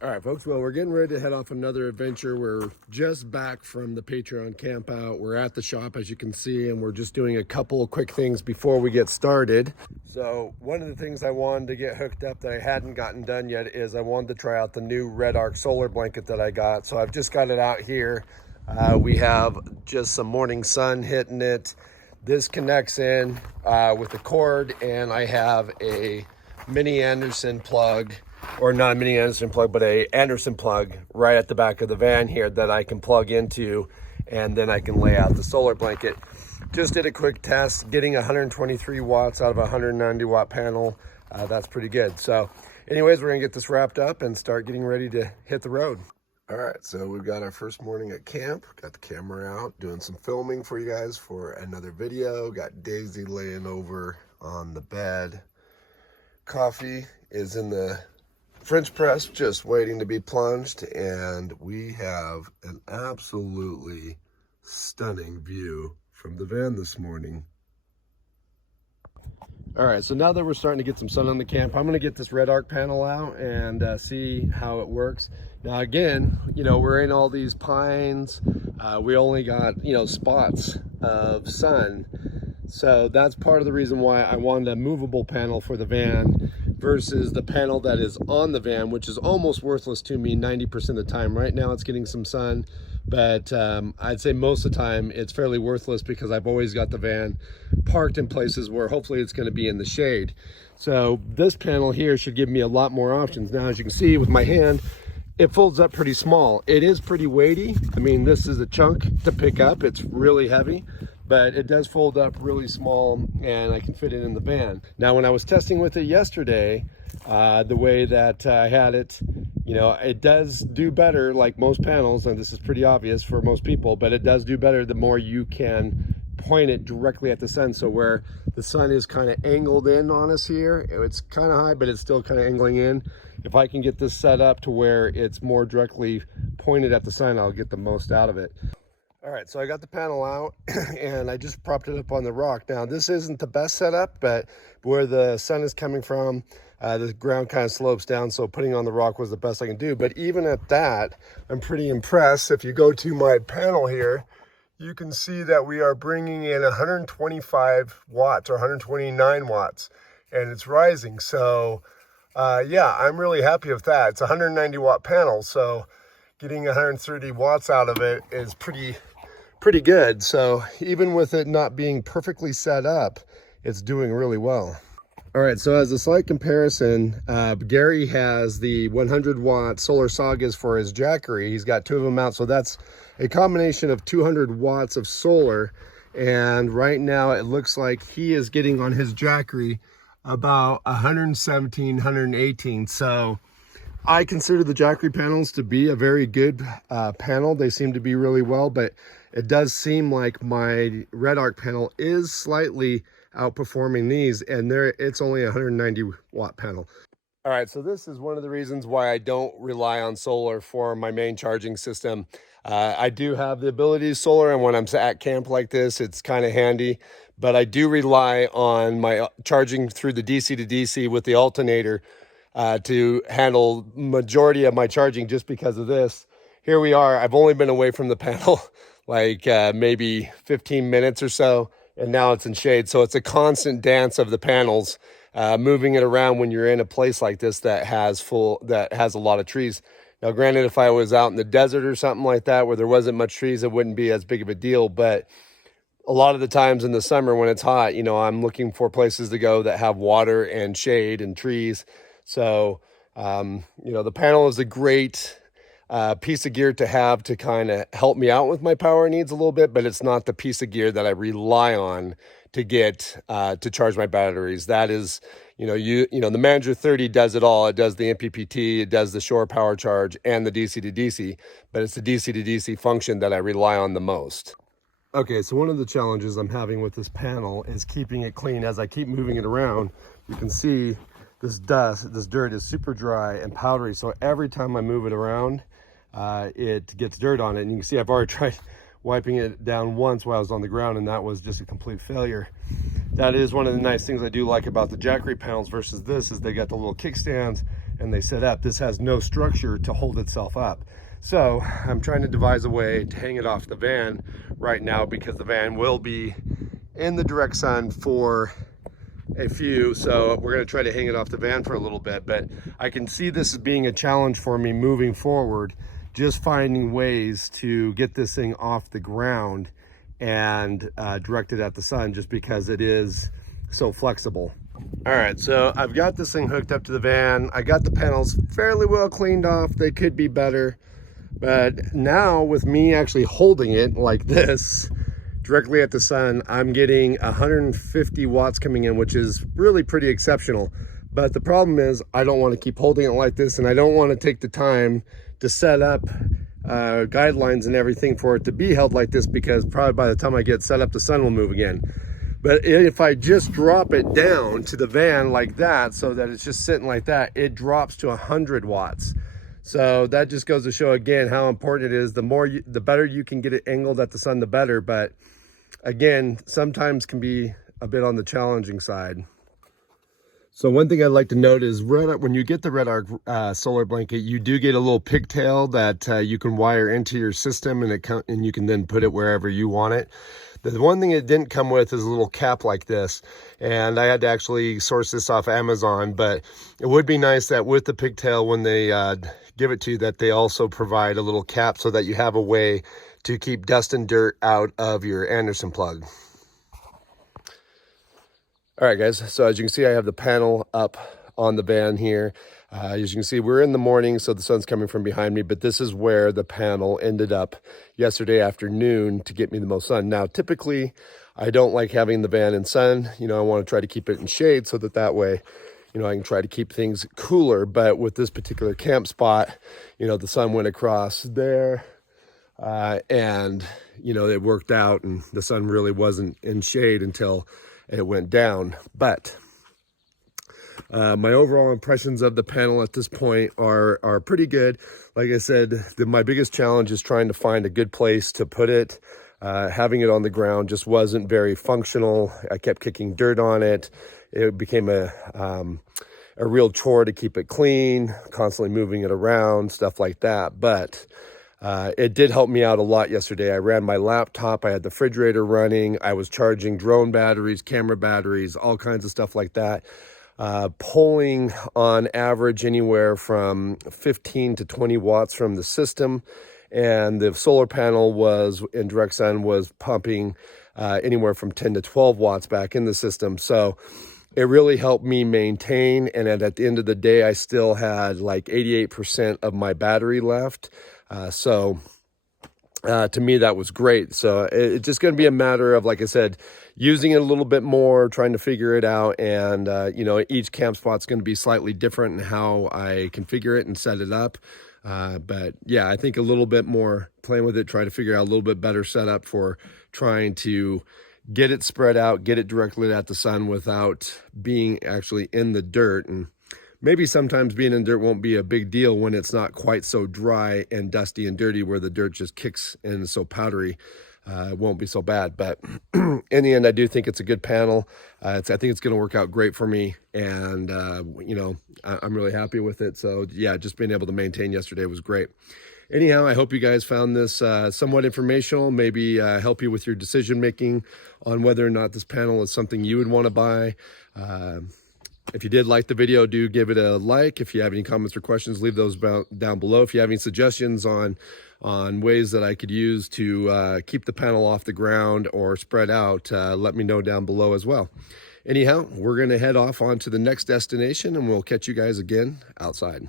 All right, folks, well, we're getting ready to head off another adventure. We're just back from the Patreon camp out. We're at the shop, as you can see, and we're just doing a couple of quick things before we get started. So one of the things I wanted to get hooked up that I hadn't gotten done yet is I wanted to try out the new Redarc Solar Blanket that I got. So I've just got it out here. We have just some morning sun hitting it. This connects in with the cord, and I have a mini Anderson plug, or not a mini Anderson plug, but a Anderson plug right at the back of the van here that I can plug into, and then I can lay out the solar blanket. Just did a quick test, getting 123 watts out of a 190 watt panel. That's pretty good. So anyways, we're gonna get this wrapped up and start getting ready to hit the road. All right, so we've got our first morning at camp. Got the camera out, doing some filming for you guys for another video. Got Daisy laying over on the bed. Coffee is in the French press, just waiting to be plunged, and we have an absolutely stunning view from the van this morning. All right, so now that we're starting to get some sun on the camp, I'm gonna get this Redarc panel out and see how it works. Now again, you know, we're in all these pines. We only got, you know, spots of sun. So that's part of the reason why I wanted a movable panel for the van versus the panel that is on the van, which is almost worthless to me 90% of the time. Right now it's getting some sun, but I'd say most of the time it's fairly worthless because I've always got the van parked in places where hopefully it's going to be in the shade. So this panel here should give me a lot more options. Now, as you can see with my hand, it folds up pretty small. It is pretty weighty. I mean, this is a chunk to pick up. It's really heavy, but it does fold up really small and I can fit it in the van. Now, when I was testing with it yesterday, the way that I had it, you know, it does do better like most panels, and this is pretty obvious for most people, but it does do better the more you can point it directly at the sun. So where the sun is kind of angled in on us here, it's kind of high, but it's still kind of angling in. If I can get this set up to where it's more directly pointed at the sun, I'll get the most out of it. All right, so I got the panel out and I just propped it up on the rock. Now, this isn't the best setup, but where the sun is coming from, the ground kind of slopes down, so putting on the rock was the best I can do. But even at that, I'm pretty impressed. If you go to my panel here, you can see that we are bringing in 125 watts or 129 watts, and it's rising. So yeah, I'm really happy with that. It's a 190 watt panel, so getting 130 watts out of it is pretty good. So even with it not being perfectly set up, it's doing really well. All right, so as a slight comparison, Gary has the 100 watt solar sagas for his Jackery. He's got two of them out, so that's a combination of 200 watts of solar. And right now it looks like he is getting on his Jackery about 117, 118. So I consider the Jackery panels to be a very good panel. They seem to be really well, but it does seem like my Redarc panel is slightly outperforming these, and it's only a 190 watt panel. All right, so this is one of the reasons why I don't rely on solar for my main charging system. I do have the ability to solar, and when I'm at camp like this, it's kind of handy, but I do rely on my charging through the DC to DC with the alternator to handle majority of my charging just because of this. Here we are. I've only been away from the panel like maybe 15 minutes or so, and now it's in shade. So it's a constant dance of the panels, moving it around when you're in a place like this that has a lot of trees. Now, granted, if I was out in the desert or something like that where there wasn't much trees, it wouldn't be as big of a deal. But a lot of the times in the summer when it's hot, you know, I'm looking for places to go that have water and shade and trees. So, you know, the panel is a great piece of gear to have to kind of help me out with my power needs a little bit, but it's not the piece of gear that I rely on to get to charge my batteries. That is, you know, the Manager 30 does it all. It does the MPPT, it does the shore power charge and the DC to DC, but it's the DC to DC function that I rely on the most. Okay, so one of the challenges I'm having with this panel is keeping it clean. As I keep moving it around, you can see this dirt is super dry and powdery. So every time I move it around, it gets dirt on it. And you can see I've already tried wiping it down once while I was on the ground, and that was just a complete failure. That is one of the nice things I do like about the Jackery panels versus this, is they got the little kickstands and they sit up, this has no structure to hold itself up. So I'm trying to devise a way to hang it off the van right now, because the van will be in the direct sun for a few, so we're going to try to hang it off the van for a little bit. But I can see this as being a challenge for me moving forward, just finding ways to get this thing off the ground and direct it at the sun, just because it is so flexible. All right, so I've got this thing hooked up to the van. I got the panels fairly well cleaned off. They could be better, but now with me actually holding it like this directly at the sun, I'm getting 150 watts coming in, which is really pretty exceptional. But the problem is I don't want to keep holding it like this, and I don't want to take the time to set up guidelines and everything for it to be held like this, because probably by the time I get set up, the sun will move again. But if I just drop it down to the van like that, so that it's just sitting like that, it drops to 100 watts. So that just goes to show again how important it is. The better you can get it angled at the sun, the better. But again, sometimes can be a bit on the challenging side. So one thing I'd like to note is when you get the Redarc Solar Blanket, you do get a little pigtail that you can wire into your system, and you can then put it wherever you want it. The one thing it didn't come with is a little cap like this, and I had to actually source this off Amazon. But it would be nice that with the pigtail, when they give it to you, that they also provide a little cap so that you have a way to keep dust and dirt out of your Anderson plug. All right, guys, so as you can see, I have the panel up on the van here. As you can see, we're in the morning, so the sun's coming from behind me, but this is where the panel ended up yesterday afternoon to get me the most sun. Now, typically, I don't like having the van in sun. You know, I want to try to keep it in shade so that way, you know, I can try to keep things cooler. But with this particular camp spot, you know, the sun went across there, and, you know, it worked out, and the sun really wasn't in shade until it went down. But my overall impressions of the panel at this point are pretty good. Like I said, my biggest challenge is trying to find a good place to put it. Having it on the ground just wasn't very functional. I kept kicking dirt on it. It became a real chore to keep it clean, constantly moving it around, stuff like that. But it did help me out a lot yesterday. I ran my laptop, I had the refrigerator running, I was charging drone batteries, camera batteries, all kinds of stuff like that. Pulling on average anywhere from 15 to 20 watts from the system. And the solar panel was in direct sun, was pumping anywhere from 10 to 12 watts back in the system. So it really helped me maintain. And at the end of the day, I still had like 88% of my battery left. To me, that was great. So it's just going to be a matter of, like I said, using it a little bit more, trying to figure it out. And, you know, each camp spot's going to be slightly different in how I configure it and set it up. But yeah, I think a little bit more playing with it, trying to figure out a little bit better setup for trying to get it spread out, get it directly at the sun without being actually in the dirt. And maybe sometimes being in dirt won't be a big deal when it's not quite so dry and dusty and dirty, where the dirt just kicks and is so powdery. It won't be so bad. But in the end, I do think it's a good panel. I think it's going to work out great for me. And, you know, I'm really happy with it. So yeah, just being able to maintain yesterday was great. Anyhow, I hope you guys found this somewhat informational, maybe help you with your decision making on whether or not this panel is something you would want to buy. If you did like the video, do give it a like. If you have any comments or questions, leave those down below. If you have any suggestions on ways that I could use to keep the panel off the ground or spread out, let me know down below as well. Anyhow, we're going to head off on to the next destination, and we'll catch you guys again outside.